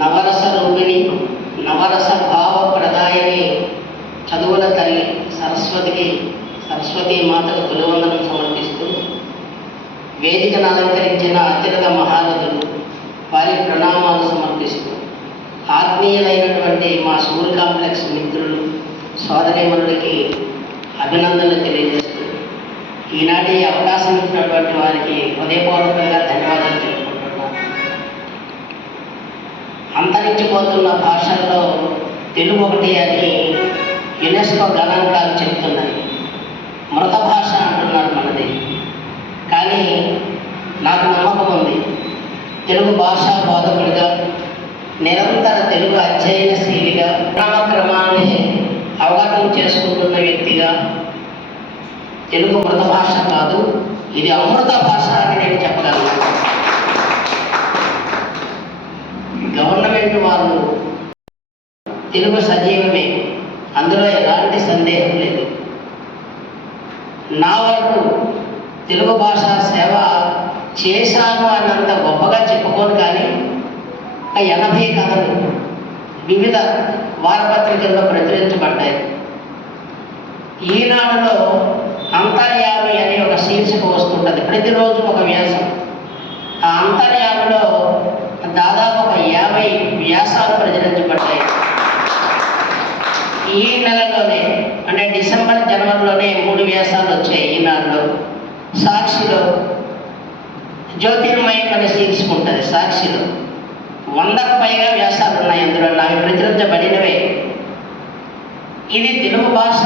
నవరస రూపిణి నవరస భావ ప్రదాయని చదువుల తల్లి సరస్వతీ మాతకు తొలివందనం సమర్పిస్తూ వేదికను అలంకరించిన అతిరథ మహారథులు వారి ప్రణామాలు సమర్పిస్తూ ఆత్మీయులైనటువంటి మా స్కూల్ కాంప్లెక్స్ మిత్రులు సోదరీమణులకి అభినందనలు తెలియజేస్తూ ఈనాటి అవకాశం ఇచ్చినటువంటి వారికి హృదయపూర్వకంగా ధన్యవాదాలు తెలుపుకుంటున్నాను. అంతరించిపోతున్న భాషల్లో తెలుగు ఒకటి అని యునెస్కో గణాంకాలు చెబుతున్నాయి. మృత భాష అంటున్నారు మనది. కానీ నాకు నమ్మకం ఉంది, తెలుగు భాషా బోధకుడిగా, నిరంతర తెలుగు అధ్యయనశీలిగా, క్రమాన్ని అవగాహన చేసుకుంటున్న వ్యక్తిగా తెలుగు మృత భాష కాదు, ఇది అమృత భాష అని నేను చెప్పగలను. గవర్నమెంట్ వాళ్ళు తెలుగు సజీవమే, అందులో ఎలాంటి సందేహం లేదు. నా వరకు తెలుగు భాష సేవ చేశాను అన్నంత గొప్పగా చెప్పుకోను, కానీ 80 కథలు వివిధ వారపత్రికల్లో ప్రచురించబడ్డాయి. ఈనాడులో అంతర్యామి అనే ఒక శీర్షిక వస్తుంటుంది, ప్రతిరోజు ఒక వ్యాసం. ఆ అంతర్యామిలో దాదాపు ఒక 50 వ్యాసాలు ప్రచురించబడ్డాయి. ఈ నెలలోనే అంటే డిసెంబర్ జనవరిలోనే 3 వ్యాసాలు వచ్చాయి ఈనాడులో. సాక్షిలో జ్యోతిర్మయం అనే శీర్షిక ఉంటుంది. సాక్షిలో 100కు పైగా వ్యాసాలు ఉన్నాయి, అందులో అవి ప్రచురించబడినవే. ఇది తెలుగు భాష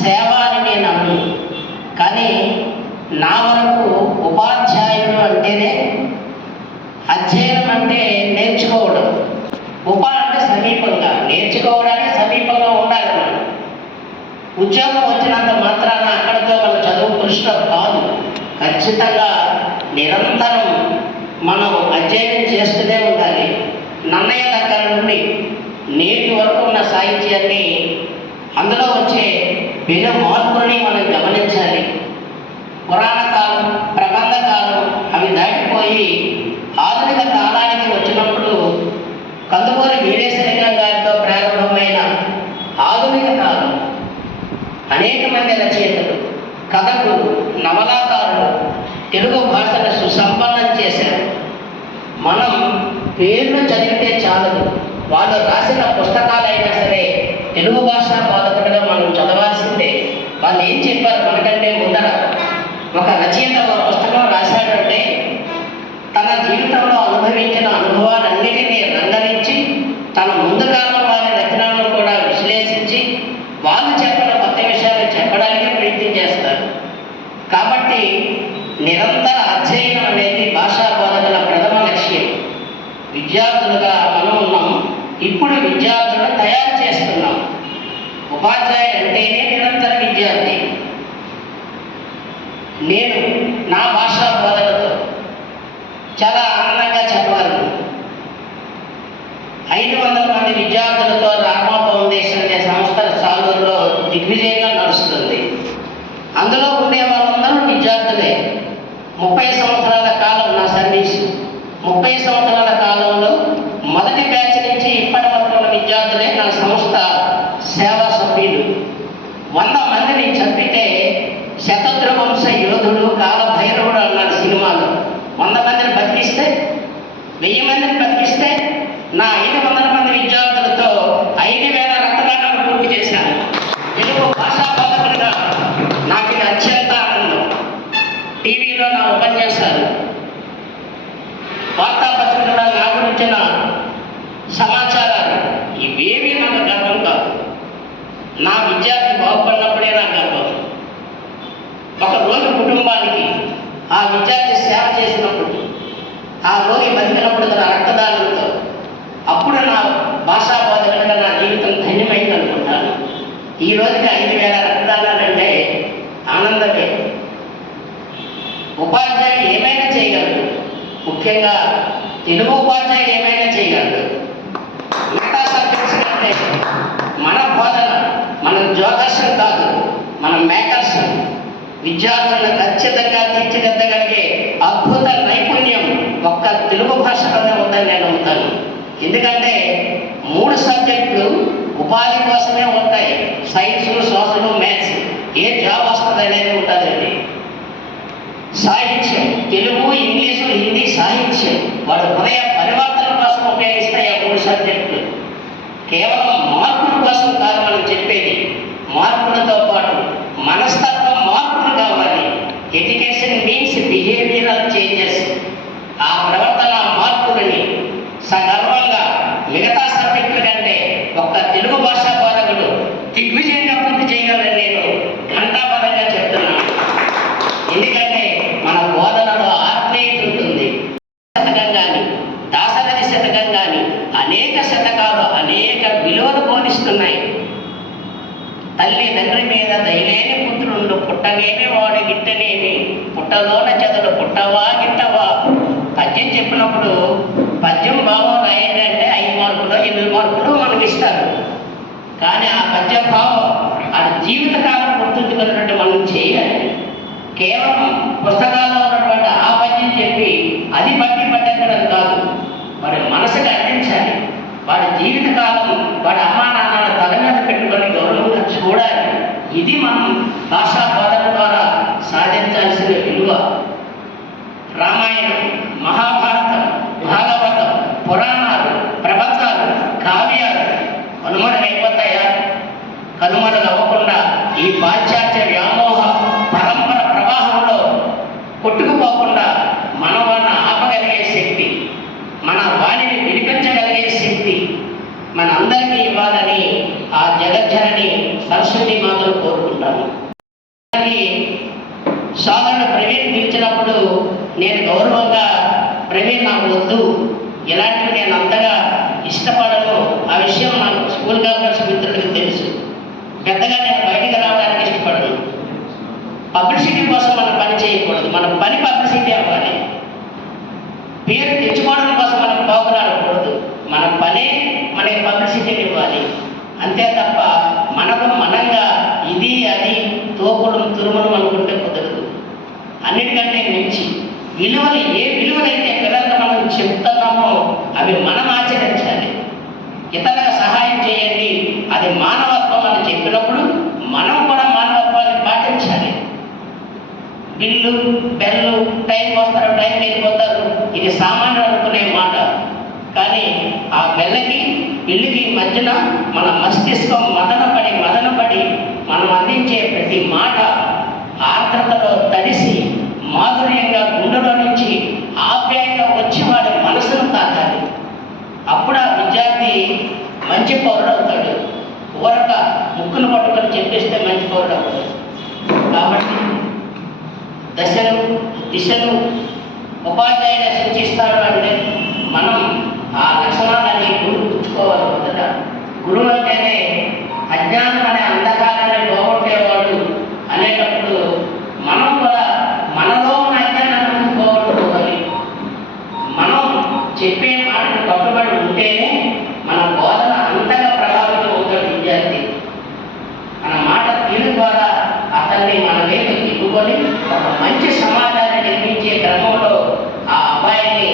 సేవ అని నేను అన్ను. కానీ నా వరకు ఉపాధ్యాయుడు అంటేనే అధ్యయనం అంటే నేర్చుకోవడం, అంటే సమీపంగా నేర్చుకోవడానికి సమీపంగా ఉండాలి. మనం ఉద్యోగం వచ్చినంత మాత్రాన అక్కడితో మన చదువు కృష్ణ కాదు. ఖచ్చితంగా నిరంతరం మనం అధ్యయనం చేస్తూనే ఉండాలి. నన్నయ్య దగ్గర నుండి నేటి వరకు ఉన్న సాహిత్యాన్ని, అందులో వచ్చే భిన్న మార్పులని మనం గమనించాలి. పురాణ కాలం, ప్రబంధ కాలం అవి దాటిపోయి ఆధునిక కాలానికి వచ్చినప్పుడు కందుకూరి వీరేశలింగం గారితో ప్రారంభమైన ఆధునిక కాలం అనేక మంది రచయితలు, కథకులు, నవలాకారులు తెలుగు భాషను సుసంపన్నం చేశారు. మనం పేర్లు చదివితే చాలదు, వాళ్ళు రాసిన పుస్తకాలైనా సరే తెలుగు భాషా బోధకుడిగా మనం చదవాల్సిందే. వాళ్ళు ఏం చెప్పారు మనకంటే ముందర? ఒక రచయిత ఒక పుస్తకం రాశాడంటే తన జీవితంలో అనుభవించిన అనుభవాలన్నిటినీ రంగరించి తన ముందు కాలం వారి రచనలను కూడా విశ్లేషించి వాళ్ళు చెప్పిన కొత్త విషయాలు చెప్పడానికి ప్రయత్నం చేస్తారు. కాబట్టి నిరంతర అధ్యయనం అనేది భాషా బోధకుల ప్రథమ లక్ష్యం. విద్యార్థులుగా మనం ఉన్నాము, ఇప్పుడు విద్యార్థులను తయారు చేస్తున్నాం. ఉపాధ్యాయుడు అంటేనే నిరంతర విద్యార్థి. నేను నా భాషా బోధనతో చాలా ఆనందంగా చెప్పగలను. 500 మంది విద్యార్థులతో రామా ఫౌండేషన్ అనే సంస్థ సాలూరులో దిగ్విజయంగా నడుస్తుంది. అందులో ఉండే వాళ్ళందరూ విద్యార్థులే. 30 సంవత్సరాల కాలం నా సర్వీసు. 30 సంవత్సరాల కాలంలో మొదటి బ్యాచ్ నుంచి ఇప్పటి వరకు ఉన్న విద్యార్థులే నా సంస్థ సేవా సభ్యులు. 100 మందిని చంపితే శతద్రువంశ యోధుడు కాలభైరవుడు అన్నాడు సినిమాలో. 100 మందిని బతికిస్తే, 1000 మందిని బతికిస్తే నా 500 మంది విద్యార్థులతో 5000 రక్తదానాలు పూర్తి చేశాను. తెలుగు భాషా బోధకులుగా నాకు ఇది అత్యంత ఆనందం. టీవీలో నా ఉపన్యాసాలు, వార్తాపత్రికలో నా గురించిన సమాచారాలు ఇవేమీ నాకు గర్వం కాదు. నా విద్యార్థి బాగుపడినప్పుడే నాకు గర్వం. ఒక రోగి కుటుంబానికి ఆ విద్యార్థి సేవ చేసినప్పుడు, ఆ రోగి బతికినప్పుడు తన రక్తదానంతో, అప్పుడు నా భాషా బోధకులుగా నా జీవితం ధన్యమైంది అనుకుంటాను. ఈ రోజుకి 5000 రక్తదానాలంటే ఆనందమే. ఉపాధ్యాయుడు ఏమైనా చేయగలడు, ముఖ్యంగా తెలుగు ఉపాధ్యాయుడు ఏమైనా చేయగలడు. మిగతా సబ్జెక్ట్స్ కంటే మన బోధన, మన జోకర్షన్ కాదు, మన మేకర్షన్. విద్యార్థులను ఖచ్చితంగా తీర్చిదిద్దగలిగే అద్భుత నైపుణ్యం ఒక్క తెలుగు భాషలోనే ఉందని నేను నమ్ముతాను. ఎందుకంటే 3 సబ్జెక్టులు ఉపాధి కోసమే ఉంటాయి. Science, social, maths. ఏ జాబ్ వస్తుంది అనేది ఉంటుందండి. సాహిత్యం, తెలుగు, ఇంగ్లీషు, హిందీ సాహిత్యం వాడు హృదయ పరివర్తన కోసం ఉపయోగిస్తాయి ఆ 3 సబ్జెక్టులు. కేవలం మార్పుల కోసం కాదు మనం చెప్పేది. మార్పులతో పాటు మనస్తత్వం మార్పులు కావాలి. Education means behavioural changes. ఆ ప్రవర్తన మార్పులని సగర్వంగా మిగతా సబ్జెక్టుల కంటే ఒక్క తెలుగు భాషా బోధకుడు దిగ్విజయంగా పూర్తి చేయగలని నేను ఘంటాపరంగా చెప్తున్నాను. ఎందుకంటే మన బోధనలో ఆత్మీయత ఉంటుంది. శతకం కానీ, దాశరథి శతకం కానీ అనేక శతకాలు అనేక విలువలు బోధిస్తున్నాయి. తల్లి తండ్రి మీద దయలేని పుత్రుండు పుట్టనేమి వాడు గిట్టనేమి పుట్టలోన చెదలు పుట్టవా గిట్టవా. పద్యం చెప్పినప్పుడు పద్యం భావం రాయండి అంటే 5 మార్కులు 8 మార్కులు మనకి ఇస్తారు. కానీ ఆ పద్య భావం అది జీవితకాలం గుర్తుంచుకున్నట్టు మనం చేయాలి. కేవలం పుస్తకాల్లో ఉన్నటువంటి ఆ పద్యం చెప్పి అది బట్టి పట్టడం కాదు, వాడి మనసుకు అందించాలి. వాడి జీవితకాలం వాడి అమ్మా నాన్నల తల మీద పెట్టుకొని గౌరవంగా చూడాలి. ఇది మనం భాషా బోధన ద్వారా సాధించాల్సిన విలువ. రామాయణం, మహాభారతం, భాగవతం, పురాణాలు, ప్రబంధాలు, కావ్యాలు కనుమరుగైపోతాయా? కనుమరులు అవ్వకుండా ఈ పాశ్చాత్య వ్యామోహ పరంపర ప్రవాహంలో కొట్టుకుపోకుండా మన వాడిని ఆపగలిగే శక్తి, మన వాణిని వినిపించగలిగే శక్తి మన అందరికీ ఇవ్వాలని ఆ జగజ్జనని సరస్వతి మాతను కోరుకుంటాను. సోదరుడు ప్రవీణ్ పిలిచినప్పుడు నేను గౌరవంగా ప్రవీణ్ నాకు వద్దు, ఇలాంటివి నేను అంతగా ఇష్టపడను. ఆ విషయం నాకు స్కూల్ కాంగ్రెస్ మిత్రులకు తెలుసు. పెద్దగా నేను బయటికి రావడానికి ఇష్టపడను. పబ్లిసిటీ కోసం మనం పని చేయకూడదు. మన పని పబ్లిసిటీ అవ్వాలి. పేరు తెచ్చుకోవడం కోసం మనం పోకలాడకూడదు. మన పనే మనకి పబ్లిసిటీని ఇవ్వాలి. అంతే తప్ప మనకు మనంగా ఇది అది తోపులు తురుములు అనుకుంటే కుదరదు. అన్నిటికంటే మించి విలువలు, ఏ విలువలైతే పిల్లలకు మనం చెప్తున్నామో అవి మనం ఆచరించాలి. ఇతరులకు సహాయం చేయండి, అది మానవత్వం అని చెప్పినప్పుడు మనం కూడా మానవత్వాన్ని పాటించాలి. బిల్లు బెల్లు టైంకి వస్తారు, టైంకి వెళ్ళిపోతారు, ఇది సామాన్యుడు అనుకునే మాట. కానీ ఆ బెల్లకి బిల్లుకి మధ్యన మన మస్తిష్కం మదనపడి మనం అందించే ప్రతి మాట ఆర్ద్రతలో తడిసి మాధుర్యంగా గుండెలో నుంచి ఆప్యాయంగా వచ్చి వాడి మనసును తాకాలి. అప్పుడు ఆ విద్యార్థి మంచి పౌరుడవుతాడు. ఊరక ముక్కును పట్టుకొని చెప్పేస్తే మంచి పౌరుడు అవుతాడు. కాబట్టి దశలు దిశలు ఉపాధ్యాయులు సూచిస్తాడు అంటే మనం ఆ లక్షణాలని గురువు పుచ్చుకోవాలి. మొదట గురువు అంటేనే అజ్ఞానం అనే అంధకారాన్ని పోగొట్టేవాడు అనేటప్పుడు మనం కూడా మనలో ఉన్న అజ్ఞానాన్ని పోగొట్టుకోవాలి. మనం చెప్పే మాటకు కట్టుబడి ఉంటేనే మన బోధన అంతగా ప్రభావితం అవుతాడు విద్యార్థి. మన మాట తీరు ద్వారా అతన్ని మన వైపు తిప్పుకొని ఒక మంచి సమాజాన్ని నిర్మించే క్రమంలో ఆ అబ్బాయిని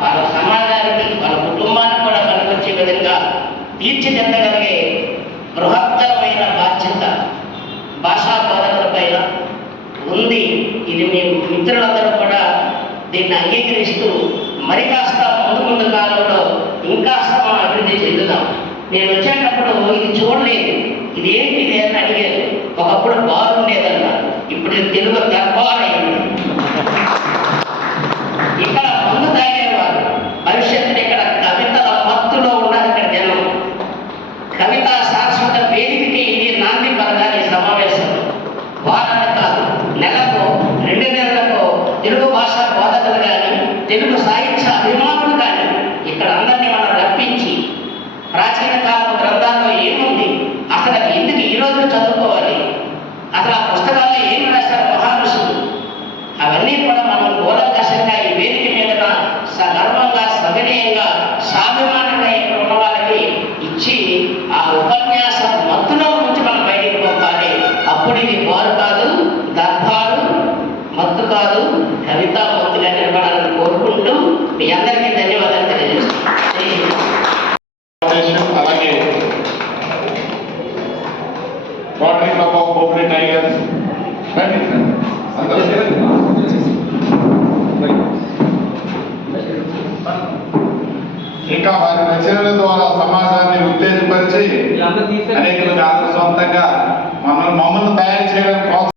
వాళ్ళ సమాజానికి వాళ్ళ కుటుంబాన్ని కూడా కనుకొచ్చే విధంగా తీర్చిదిద్దగలిగే బృహత్తరమైన బాధ్యత భాషా బోధకుల పైన ఉంది. ఇది మీ మిత్రులందరూ కూడా దీన్ని అంగీకరిస్తూ మరి కాస్త ముందు కాలంలో ఇంకాస్త మనం అభివృద్ధి చెందుదాం. నేను వచ్చేటప్పుడు ఇది చూడలేదు, ఇది ఏంటిది అని అడిగాను. ఒకప్పుడు బాగుండేదన్న, ఇప్పుడు తెలుగు దర్బారైంది. ఇక్కడ మందు తాగేవారు, భవిష్యత్తులో ఇక్కడ కవితల మత్తులో ఉన్నారు. ఇక్కడ జనం కవితా శాశ్వత వేదికకి ఇది నాంది పలకాలి. సమావేశంలో వారానికి కాదు, నెలకు 2 నెలలకు తెలుగు భాష బోధకులు కానీ తెలుగు సాహిత్య అభిమానులు కానీ ఇక్కడ అందరినీ మనం రప్పించి ప్రాచీన కాలం గ్రంథాల్లో ఏముంది, అసలు అది ఎందుకు ఈరోజు చదువుకోవాలి, అసలు ఆ పుస్తకాల్లో ఏమి రాశారు మహారుషులు, అవన్నీ కూడా మనం కూలంకషంగా ఈ వేదిక మీద సగర్వంగా సవినయంగా స్వాభిమానంగా ఇక్కడ ఉన్న వాళ్ళకి ఇచ్చి ఆ ఉపన్యాసం మత్తులో నుంచి మనం బయటికి పంపాలి. అప్పుడు ఇది వారు కాదు, దర్బారు వనితాపూర్తిగా నిలబడాలని కోరుకుంటూ మీ అందరికీ ధన్యవాదాలు తెలియజేస్తున్నాను. అలాగే rotary club of cooperative tigers ఇంకా వారి రచనల ద్వారా సమాజాన్ని ఉత్తేజపరిచి అనేక ఆదర్శవంతంగా మమ్మల్ని తయారు చేయడానికి